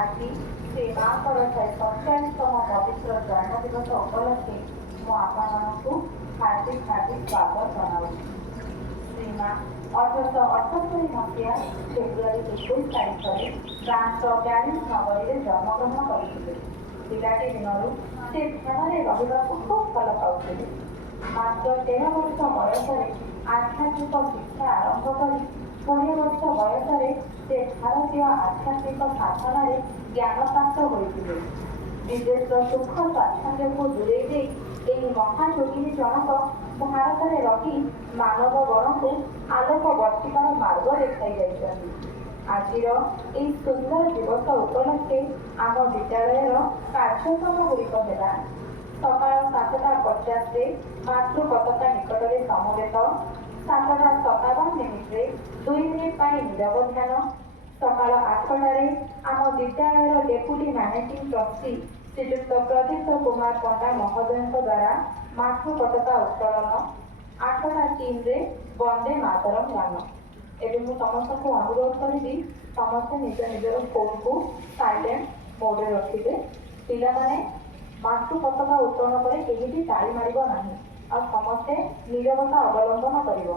ଆଜି ସେ ମାଙ୍କର 147ତମ ପବିତ୍ର ଜନ୍ମଦିବସ ଉପଲକ୍ଷେ ମୁଁ ଆପଣମାନଙ୍କୁ ହାର୍ଦ୍ଦିକ ସ୍ୱାଗତ ଜଣାଉଛି। ଶ୍ରୀମା 1878 ମସିହା ଫେବୃଆରୀ 21 ତାରିଖରେ ଫ୍ରାନ୍ସର ପ୍ୟାରିସ୍ ନଗରୀରେ ଜନ୍ମଗ୍ରହଣ କରିଥିଲେ। ପିଲାଟି ଦିନରୁ ସେ ଧ୍ୟାନରେ ରହିବାକୁ ଖୁବ୍ ଭଲ ପାଉଥିଲେ। ମାତ୍ର 13 ବର୍ଷ ବୟସରେ ଆଧ୍ୟାତ୍ମିକ ଶିକ୍ଷା ଆରମ୍ଭ କରି 20 ବର୍ଷ ବୟସରେ ସେ ଭାରତୀୟ ଆଧ୍ୟାତ୍ମିକ ସାଧନାରେ ଜ୍ଞାନ ପ୍ରାପ୍ତ ହୋଇଥିଲେ। ବିଦେଶର ସୁଖ ସ୍ୱାଚ୍ଛନ୍ଦ୍ୟକୁ ଦୂରେଇ ଦେଇ ଏହି ମହାଯୋଗିନୀ ଜଣକ ଭାରତରେ ରହି ମାନବ ଗଣକୁ ଆଲୋକ ବର୍ତ୍ତିବାର ମାର୍ଗ ଦେଖାଇ ଯାଇଛନ୍ତି। ଆଜିର ଏହି ସୁନ୍ଦର ଦିବସ ଉପଲକ୍ଷେ ଆମ ବିଦ୍ୟାଳୟର କାର୍ଯ୍ୟକ୍ରମ ଗୁଡ଼ିକ ହେଲା: ସକାଳ 7:50ରେ ମାତୃ ପତାକା ନିକଟରେ ସମବେତ, 7:57 2 ମିନିଟ୍ ପାଇଁ ନିରବ ଧ୍ୟାନ, ସକାଳ 8ଟାରେ ଆମ ବିଦ୍ୟାଳୟର ଡେପୁଟି ମ୍ୟାନେଜିଂ ଟ୍ରଷ୍ଟି ଶ୍ରୀଯୁକ୍ତ ପ୍ରଦୀପ୍ତ କୁମାର ପଣ୍ଡା ମହୋଦୟଙ୍କ ଦ୍ୱାରା ମାତୃ ପତାକା ଉତ୍ତୋଳନ, 8:03ରେ ବନ୍ଦେ ମାତରମ୍ ଗାନ। ଏବେ ମୁଁ ସମସ୍ତଙ୍କୁ ଅନୁରୋଧ କରିବି, ସମସ୍ତେ ନିଜ ନିଜର ଫୋନ୍କୁ ସାଇଲେଣ୍ଟ ମୋଡ଼ରେ ରଖିବେ। ପିଲାମାନେ ମାତୃ ପତାକା ଉତ୍ତୋଳନ ପରେ କେହି ବି ତାଳି ମାରିବ ନାହିଁ ଆଉ ସମସ୍ତେ ନୀରବତା ଅବଲମ୍ବନ କରିବ।